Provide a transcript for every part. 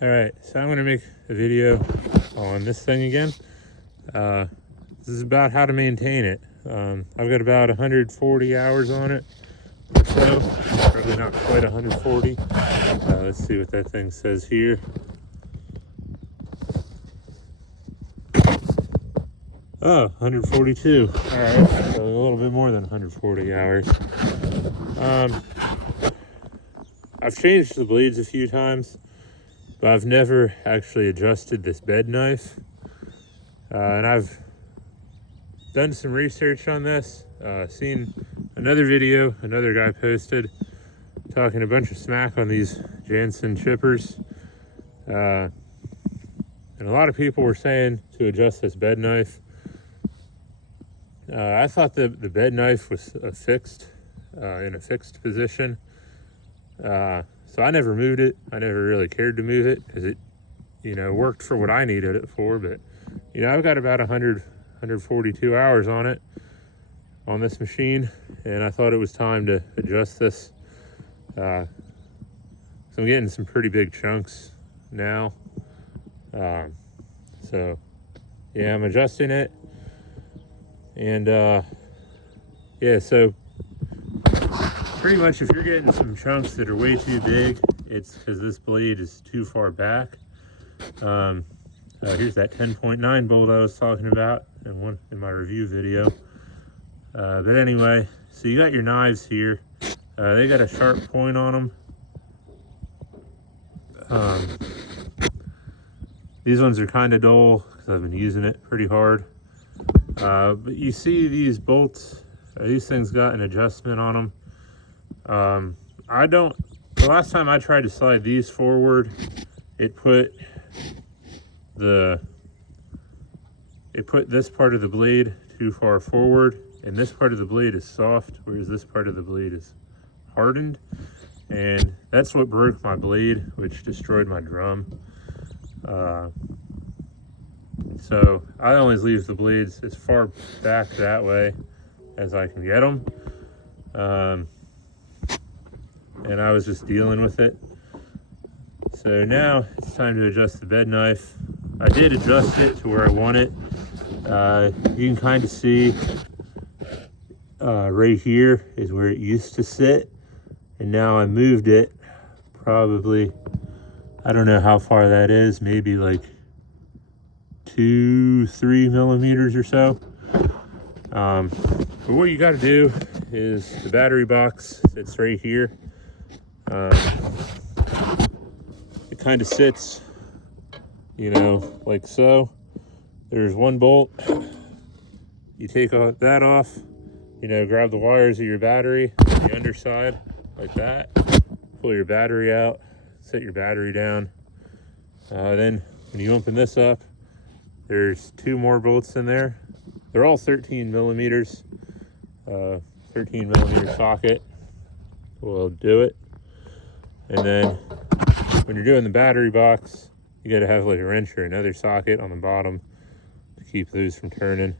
Alright, so I'm going to make a video on this thing again. This is about how to maintain it. I've got about 140 hours on it or so. Probably not quite 140. Let's see what that thing says here. Oh, 142. Alright, so a little bit more than 140 hours. I've changed the blades a few times, but I've never actually adjusted this bed knife. And I've done some research on this, seen another video another guy posted talking a bunch of smack on these Jansen chippers. And a lot of people were saying to adjust this bed knife. I thought the bed knife was fixed, in a fixed position. So I never moved it. I never really cared to move it because it, worked for what I needed it for. But, I've got about 142 hours on it, on this machine. And I thought it was time to adjust this. So I'm getting some pretty big chunks now. So yeah, I'm adjusting it. And yeah, so pretty much if you're getting some chunks that are way too big, it's because this blade is too far back. Here's that 10.9 bolt I was talking about in my review video. But anyway, so you got your knives here. They got a sharp point on them. These ones are kind of dull because I've been using it pretty hard. But you see these bolts, these things got an adjustment on them. The last time I tried to slide these forward, it put this part of the blade too far forward, and this part of the blade is soft, whereas this part of the blade is hardened. And that's what broke my blade, which destroyed my drum. So I always leave the blades as far back that way as I can get them. And I was just dealing with it. So now it's time to adjust the bed knife. I did adjust it to where I want it. You can kind of see right here is where it used to sit. And now I moved it probably, I don't know how far that is, maybe like 2-3 millimeters or so. But what you got to do is the battery box sits right here. It kind of sits, like so. There's one bolt. You take that off, grab the wires of your battery on the underside like that. Pull your battery out, set your battery down. Then when you open this up, there's two more bolts in there. They're all 13 millimeters. 13 millimeter socket will do it. And then when you're doing the battery box, you got to have like a wrench or another socket on the bottom to keep those from turning.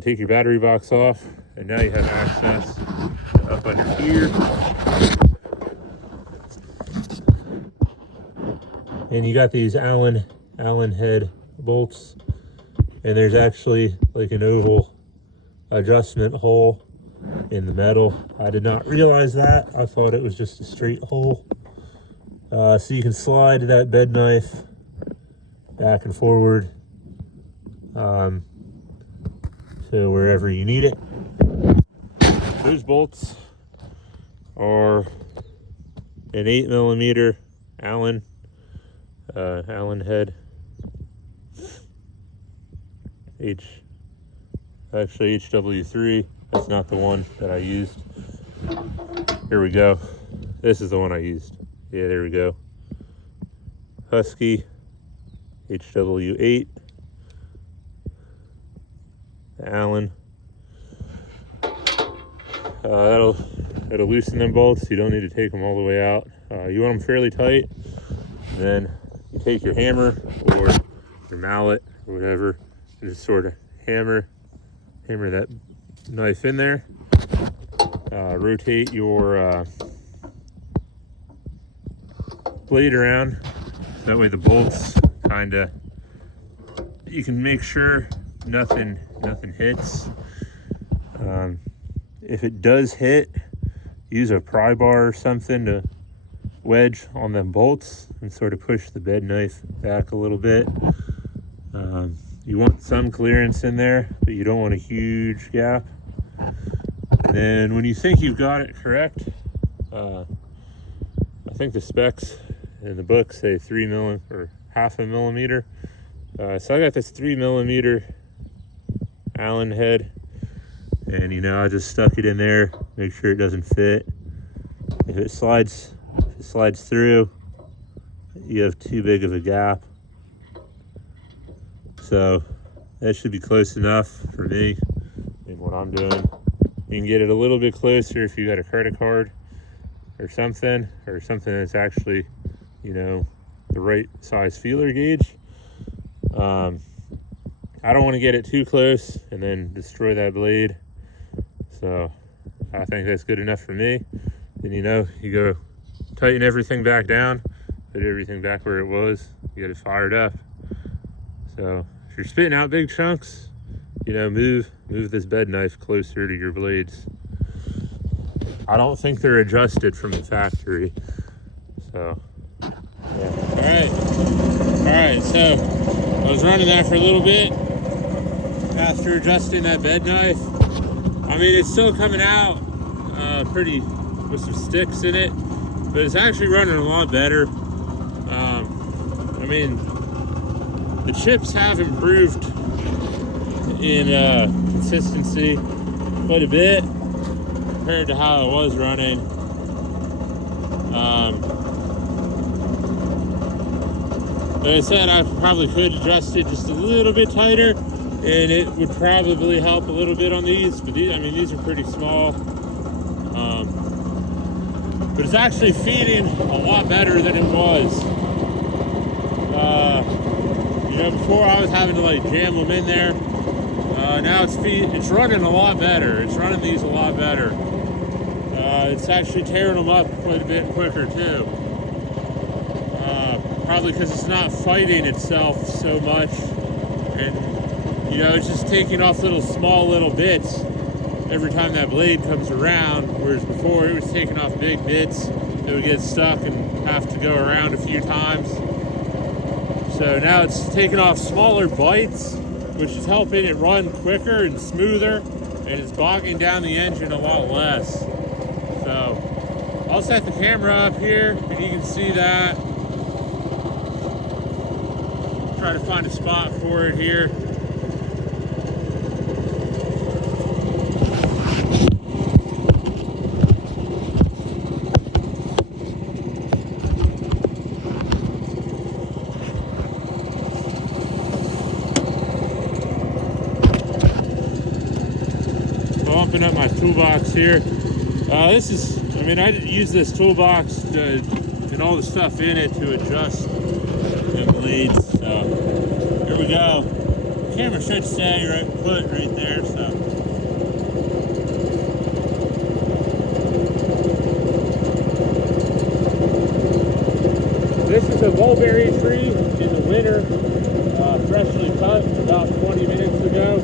Take your battery box off, and now you have access up under here. And you got these Allen head bolts, and there's actually like an oval adjustment hole in the metal. I did not realize that. I thought it was just a straight hole. So you can slide that bed knife back and forward to wherever you need it. Those bolts are an 8 millimeter Allen head. Actually HW3. That's not the one that I used. Here we go. This is the one I used. Yeah, there we go. Husky HW8. Allen. That'll loosen them bolts. You don't need to take them all the way out. You want them fairly tight. Then you take your hammer or your mallet or whatever, and just sort of hammer that knife in there. Rotate your blade around That way the bolts kind of, you can make sure nothing hits. If it does hit, use a pry bar or something to wedge on them bolts and sort of push the bed knife back a little bit. You want some clearance in there, but you don't want a huge gap. And then when you think you've got it correct, I think the specs in the book say 3 mm or half a millimeter. So I got this 3 millimeter Allen head, and I just stuck it in there, make sure it doesn't fit. If it slides through, you have too big of a gap. So that should be close enough for me in what I'm doing. You can get it a little bit closer if you got a credit card or something that's actually, the right size feeler gauge. I don't want to get it too close and then destroy that blade. So I think that's good enough for me. Then you go tighten everything back down, put everything back where it was, you get it fired up. So if you're spitting out big chunks, move this bed knife closer to your blades. I don't think they're adjusted from the factory. So yeah. All right, so I was running that for a little bit after adjusting that bed knife. I mean, it's still coming out pretty with some sticks in it, but it's actually running a lot better. I mean, the chips have improved in consistency quite a bit compared to how it was running. Like I said, I probably could adjust it just a little bit tighter, and it would probably help a little bit on these. But these are pretty small. But it's actually feeding a lot better than it was. Before I was having to jam them in there. Now it's running a lot better. It's running these a lot better. It's actually tearing them up quite a bit quicker too. Probably because it's not fighting itself so much, and it's just taking off small little bits every time that blade comes around, whereas before it was taking off big bits that would get stuck and have to go around a few times. So now it's taking off smaller bites, which is helping it run quicker and smoother, and it's bogging down the engine a lot less. So I'll set the camera up here and you can see that. Try to find a spot for it here. Open up my toolbox here. I use this toolbox and all the stuff in it to adjust the blades. So here we go. The camera should stay put right there. So this is a mulberry tree in the winter, freshly cut about 20 minutes ago.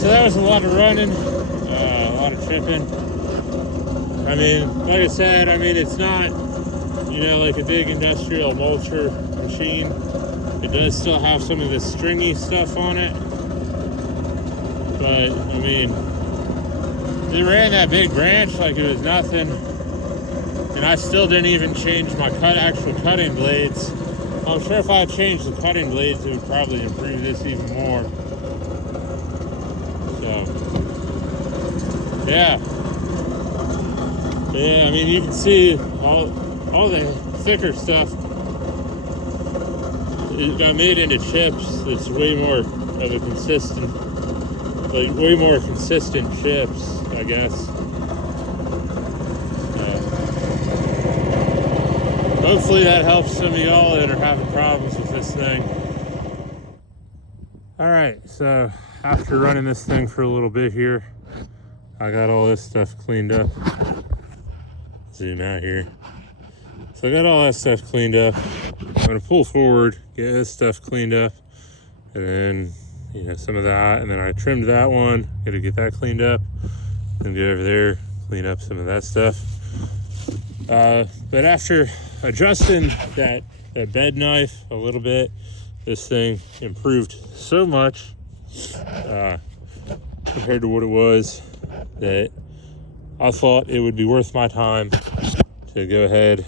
so that was a lot of running, a lot of tripping. I mean, like I said, I mean, it's not, you know, like a big industrial mulcher machine. It does still have some of the stringy stuff on it. But, I mean, they ran that big branch like it was nothing. And I still didn't even change my actual cutting blades. I'm sure if I changed the cutting blades, it would probably improve this even more. So, yeah. Yeah, I mean, you can see all the thicker stuff. It got made into chips. It's way more of a consistent, like way more consistent chips, I guess. Hopefully that helps some of y'all that are having problems with this thing. All right, so after running this thing for a little bit here, I got all this stuff cleaned up. Zoom out here. So I got all that stuff cleaned up. I'm gonna pull forward, get this stuff cleaned up, and then, you know, some of that, and then I trimmed that one, gotta get that cleaned up, then go over there, clean up some of that stuff. But after adjusting that bed knife a little bit, this thing improved so much compared to what it was that I thought it would be worth my time to go ahead,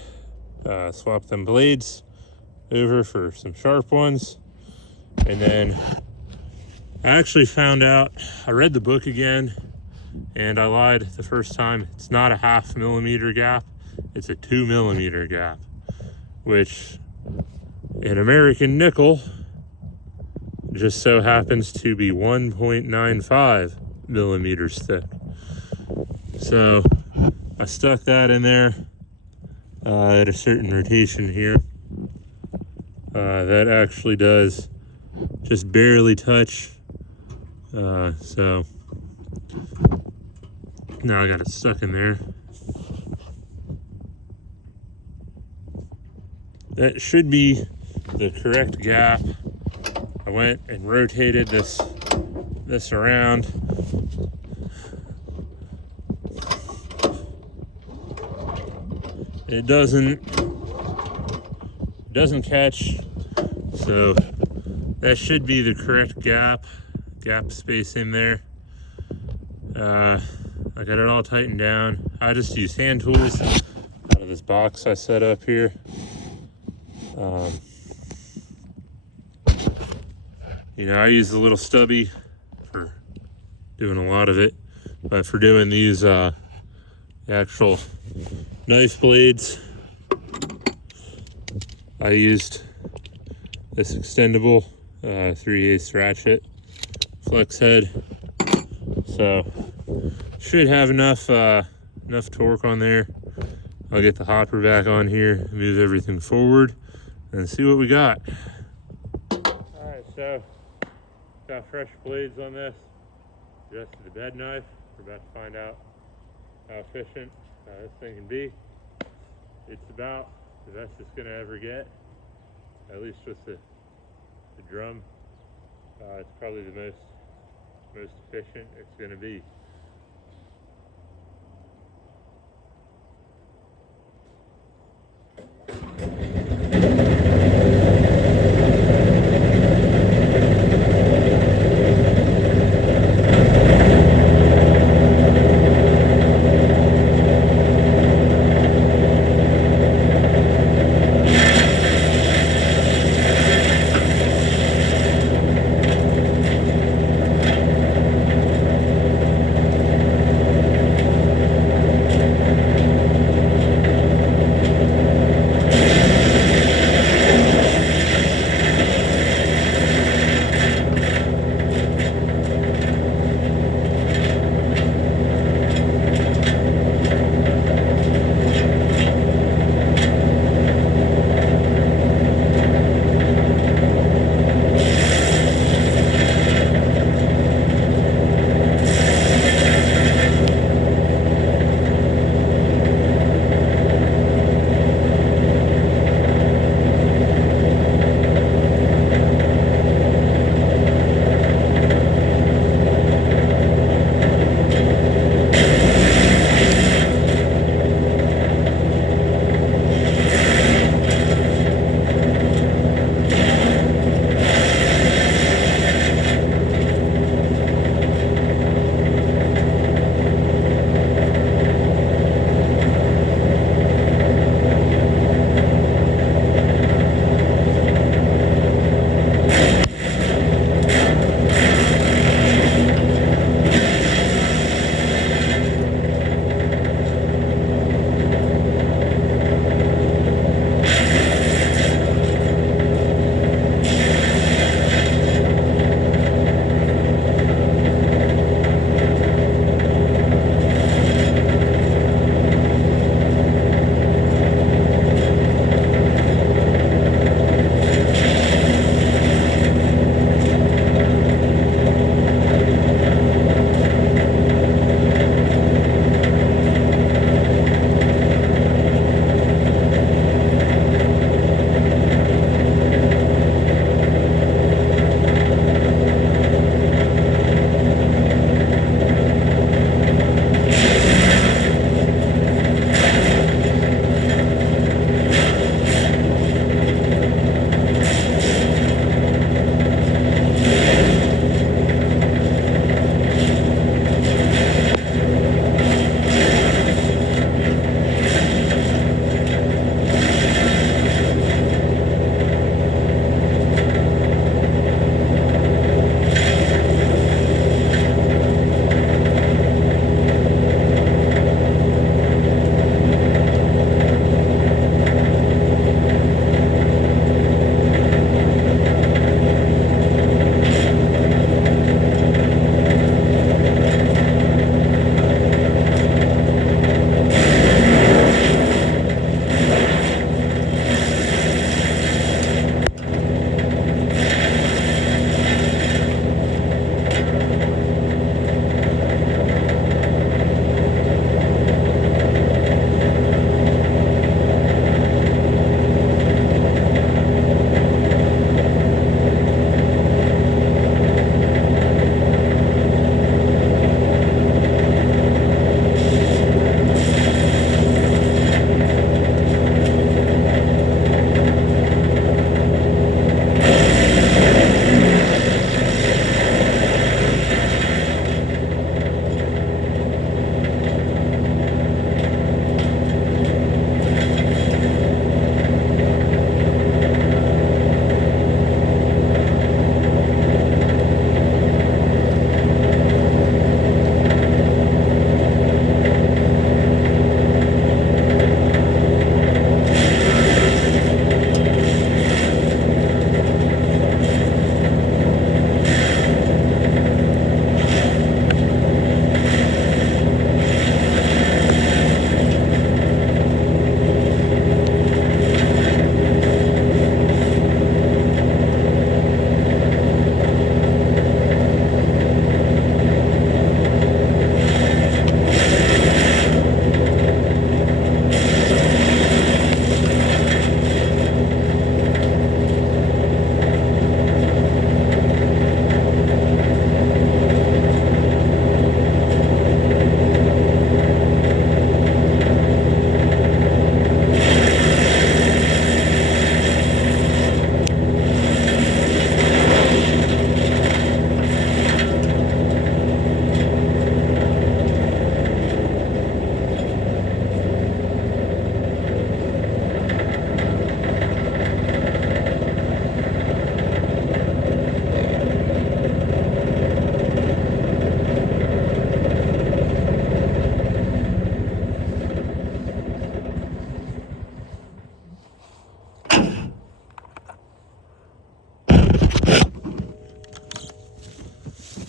swap them blades over for some sharp ones. And then I actually found out, I read the book again, and I lied the first time. It's not a 0.5 millimeter gap, it's a 2 millimeter gap, which in American nickel just so happens to be 1.95 millimeters thick. So I stuck that in there at a certain rotation here. That actually does just barely touch. So now I got it stuck in there. That should be the correct gap. I went and rotated this around. It doesn't catch, so that should be the correct gap space in there. I got it all tightened down. I just use hand tools out of this box I set up here. You know, I use the little stubby for doing a lot of it, but for doing these actual knife blades, I used this extendable 3/8 ratchet flex head. So should have enough torque on there. I'll get the hopper back on here, move everything forward, and see what we got. All right, so got fresh blades on this. Adjusted the bed knife. We're about to find out how efficient this thing can be. It's about the best it's gonna ever get, at least with the drum. It's probably the most efficient it's gonna be.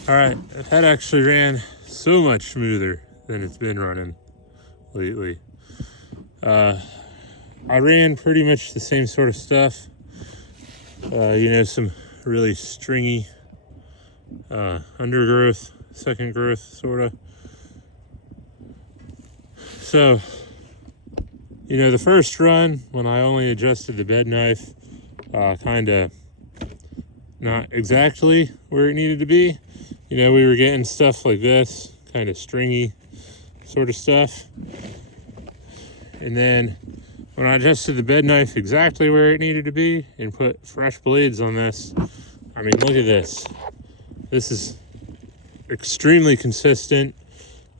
All right, that actually ran so much smoother than it's been running lately. I ran pretty much the same sort of stuff. You know, some really stringy undergrowth, second growth, sort of. So, you know, the first run, when I only adjusted the bed knife, kind of not exactly where it needed to be. You know, we were getting stuff like this, kind of stringy sort of stuff. And then when I adjusted the bed knife exactly where it needed to be and put fresh blades on this, I mean, look at this. This is extremely consistent.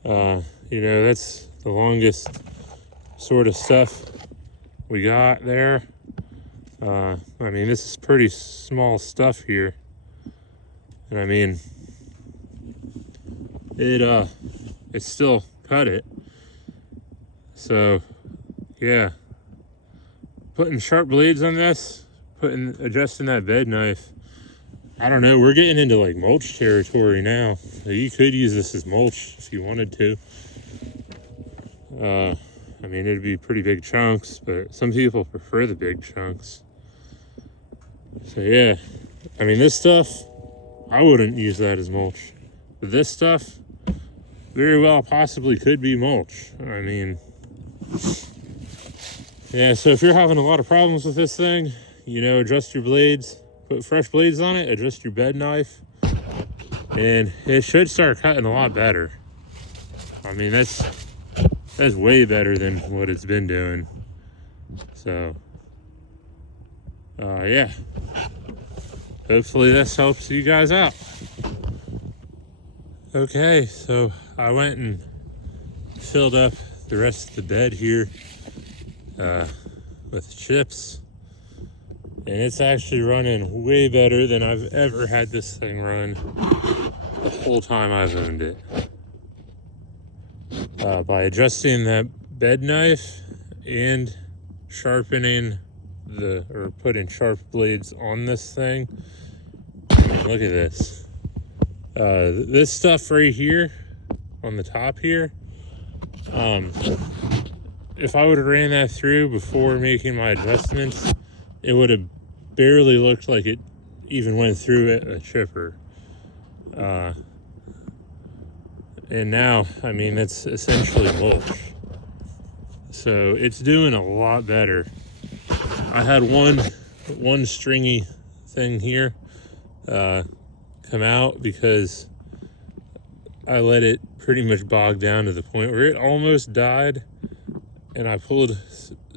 You know, that's the longest sort of stuff we got there. I mean, this is pretty small stuff here. And I mean, it still cut it. So, yeah. Putting sharp blades on this, adjusting that bed knife. I don't know, we're getting into like mulch territory now. So you could use this as mulch if you wanted to. I mean, it'd be pretty big chunks, but some people prefer the big chunks. So yeah, I mean, this stuff, I wouldn't use that as mulch. But this stuff, very well possibly could be mulch. I mean, yeah, so if you're having a lot of problems with this thing, you know, adjust your blades, put fresh blades on it, adjust your bed knife, and it should start cutting a lot better. I mean, that's way better than what it's been doing. So, yeah. Hopefully this helps you guys out. Okay, so I went and filled up the rest of the bed here with chips. And it's actually running way better than I've ever had this thing run the whole time I've owned it. By adjusting that bed knife and sharpening or putting sharp blades on this thing. Look at this. This stuff right here on the top here, if I would have ran that through before making my adjustments, it would have barely looked like it even went through a chipper. And now, I mean, it's essentially mulch. So it's doing a lot better. I had one stringy thing here come out because I let it pretty much bog down to the point where it almost died, and I pulled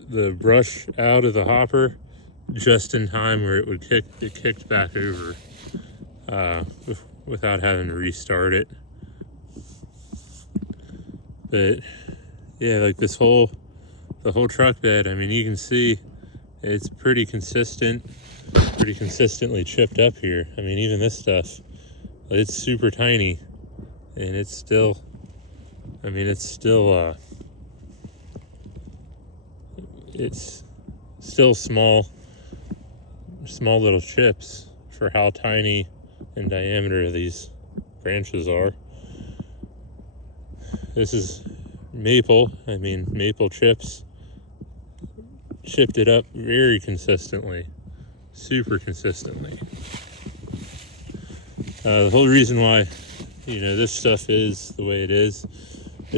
the brush out of the hopper just in time where it kicked back over without having to restart it. But yeah, like the whole truck bed, I mean, you can see it's pretty consistently chipped up here. I mean, even this stuff, it's super tiny, and it's still small little chips for how tiny in diameter these branches are. This is maple. I mean, maple chips chipped it up very consistently, super consistently. The whole reason why, you know, this stuff is the way it is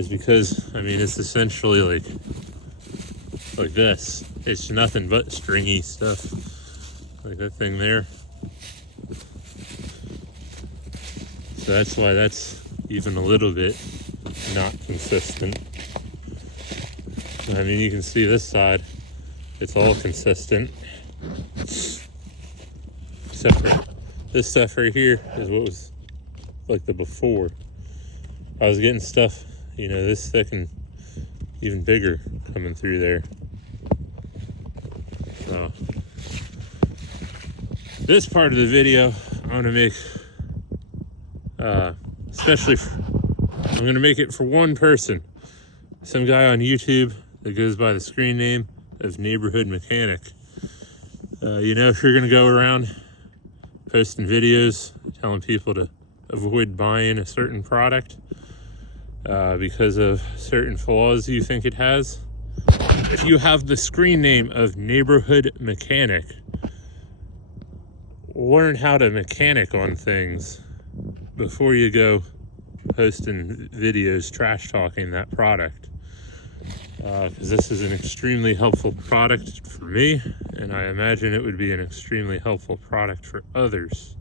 because, I mean, it's essentially like this. It's nothing but stringy stuff, like that thing there. So that's why that's even a little bit not consistent. I mean, you can see this side, it's all consistent. Except for this stuff right here is what was like the before. I was getting stuff, you know, this thick and even bigger coming through there. So this part of the video I'm gonna make I'm gonna make it for one person, some guy on YouTube that goes by the screen name of Neighborhood Mechanic. You know, if you're gonna go around posting videos telling people to avoid buying a certain product because of certain flaws you think it has. If you have the screen name of Neighborhood Mechanic, learn how to mechanic on things before you go posting videos trash talking that product. Because this is an extremely helpful product for me, and I imagine it would be an extremely helpful product for others.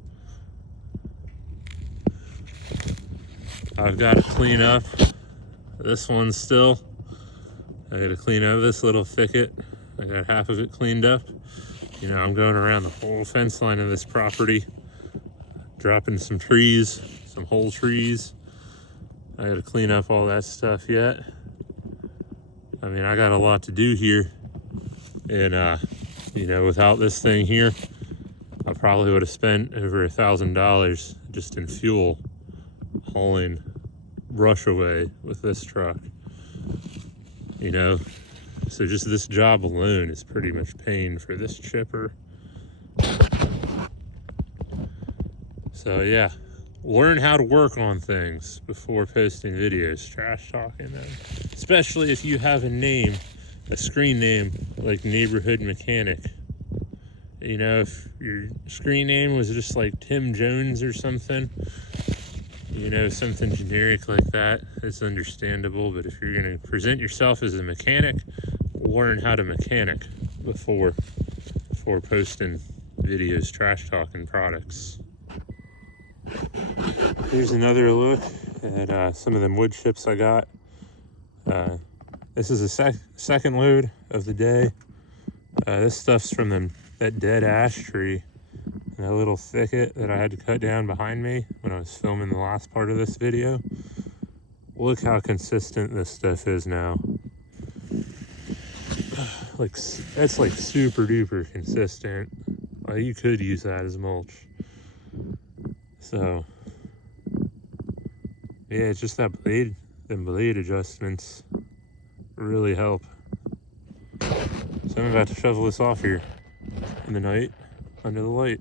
I've got to clean up this one still. I got to clean up this little thicket. I got half of it cleaned up. You know, I'm going around the whole fence line of this property, dropping some trees, some whole trees. I got to clean up all that stuff yet. I mean, I got a lot to do here, and you know, without this thing here, I probably would have spent over $1,000 just in fuel hauling brush away with this truck. You know, so just this job alone is pretty much paying for this chipper. So yeah, learn how to work on things before posting videos trash talking them, especially if you have a name, a screen name like Neighborhood Mechanic. You know, if your screen name was just like Tim Jones or something, you know, something generic like that, it's understandable. But if you're going to present yourself as a mechanic, learn how to mechanic before posting videos trash talking products. Here's another look at some of them wood chips I got. This is a second load of the day. This stuff's from that dead ash tree in that little thicket that I had to cut down behind me when I was filming the last part of this video. Look how consistent this stuff is now. Like, that's like super duper consistent. You could use that as mulch. So yeah, it's just that them blade adjustments really help. So I'm about to shovel this off here in the night under the light.